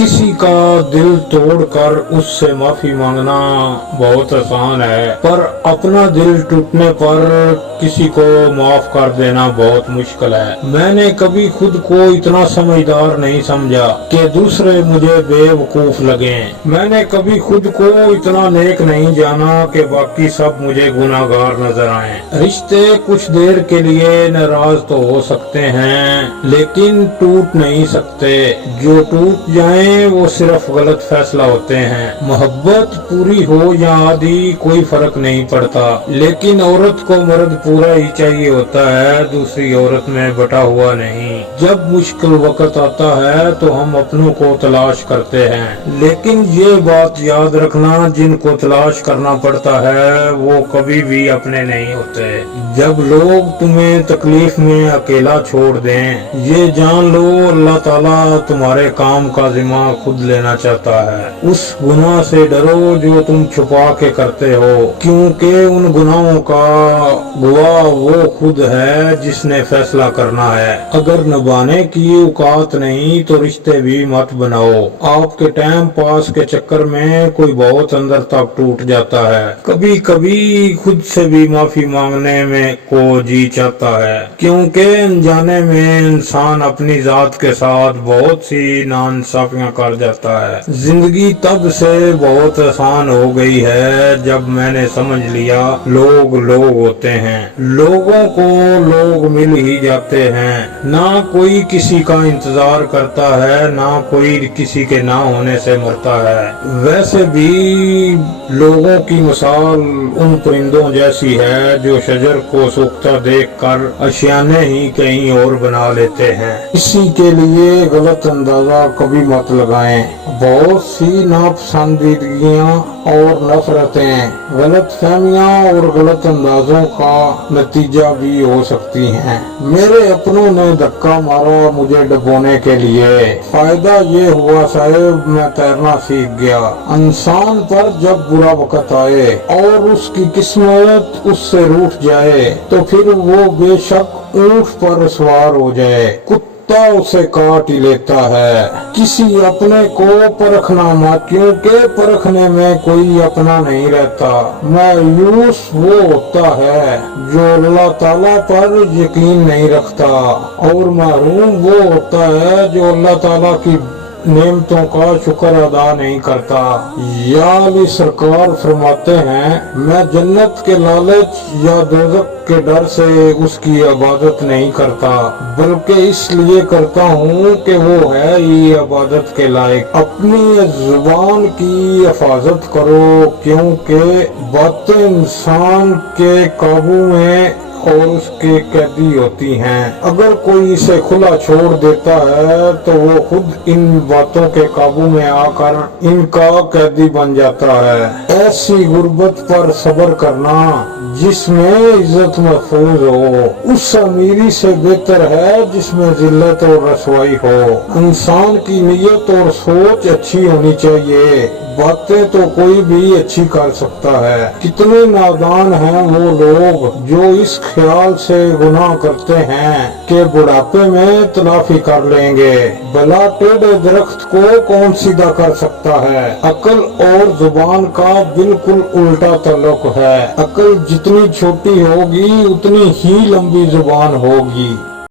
किसी का दिल तोड़कर उससे माफी मांगना बहुत आसान है, पर अपना दिल टूटने पर किसी को माफ कर देना बहुत मुश्किल है। मैंने कभी खुद को इतना समझदार नहीं समझा कि दूसरे मुझे बेवकूफ लगे। मैंने कभी खुद को इतना नेक नहीं जाना कि बाकी सब मुझे गुनाहगार नजर आए। रिश्ते कुछ देर के लिए नाराज तो हो सकते हैं, लेकिन टूट नहीं सकते। जो टूट जाएं वो सिर्फ गलत फैसला होते हैं। मोहब्बत पूरी हो या आधी कोई फर्क नहीं पड़ता, लेकिन औरत को मर्द पूरा ही चाहिए होता है, दूसरी औरत में बटा हुआ नहीं। जब मुश्किल वक्त आता है तो हम अपनों को तलाश करते हैं, लेकिन ये बात याद रखना, जिनको तलाश करना पड़ता है वो कभी भी अपने नहीं होते। जब लोग तुम्हें तकलीफ में अकेला छोड़ दें, ये जान लो अल्लाह ताला तुम्हारे काम का जिम्मा खुद लेना चाहता है। उस गुनाह से डरो जो तुम छुपा के करते हो, क्योंकि उन गुनाहों का गवाह वो खुद है जिसने फैसला करना है। अगर निभाने की औकात नहीं तो रिश्ते भी मत बनाओ। आपके टाइम पास के चक्कर में कोई बहुत अंदर तक टूट जाता है। कभी कभी खुद से भी माफी मांगने में को जी चाहता है, क्योंकि अनजाने में इंसान अपनी जात के साथ बहुत सी नाइंसाफियां कर जाता है। जिंदगी तब से बहुत आसान हो गई है जब मैंने समझ लिया लोग लोग होते हैं। लोगों को लोग मिल ही जाते हैं। ना कोई किसी का इंतजार करता है, ना कोई किसी के ना होने से मरता है। वैसे भी लोगों की मिसाल उन परिंदों जैसी है जो शजर को सूखता देखकर आशियाने ही कहीं और बना लेते हैं। किसी के लिए गलत अंदाजा कभी मत लगाएं। बहुत सी नापसंदीदगियां और नफरतें, गलत फहमियां और गलत अंदाजों का नतीजा भी हो सकती हैं। मेरे अपनों ने धक्का मारा मुझे डुबोने के लिए। फायदा ये हुआ साहब मैं तैरना सीख गया। इंसान पर जब बुरा वक्त आए और उसकी किस्मत उससे रूठ जाए तो फिर वो बेशक ऊंट पर सवार हो जाए, कुत्ता उसे काट ही लेता है। किसी अपने को परखना मत, क्योंकि परखने में कोई अपना नहीं रहता। मायूस वो होता है जो अल्लाह ताला पर यकीन नहीं रखता, और महरूम वो होता है जो अल्लाह ताला की नेमतों का शुक्र अदा नहीं करता। या अली सरकार फरमाते हैं, मैं जन्नत के लालच या दोज़ख के डर से उसकी इबादत नहीं करता, बल्कि इसलिए करता हूँ कि वो है ही इबादत के लायक। अपनी जुबान की हिफाजत करो, क्योंकि बातें इंसान के काबू में और उसके कैदी होती हैं। अगर कोई इसे खुला छोड़ देता है तो वो खुद इन बातों के काबू में आकर इनका कैदी बन जाता है। ऐसी गुर्बत पर सब्र करना जिसमें इज्जत महफूज हो, उस अमीरी से बेहतर है जिसमें जिल्लत और रसवाई हो। इंसान की नीयत और सोच अच्छी होनी चाहिए। बातें तो कोई भी अच्छी कर सकता है। कितने नादान हैं वो लोग जो इस ख्याल से गुनाह करते हैं कि बुढ़ापे में तलाफी कर लेंगे। भला टेढ़े दरख्त को कौन सीधा कर सकता है। अकल और जुबान का बिल्कुल उल्टा ताल्लुक है। अकल जितनी छोटी होगी उतनी ही लंबी जुबान होगी।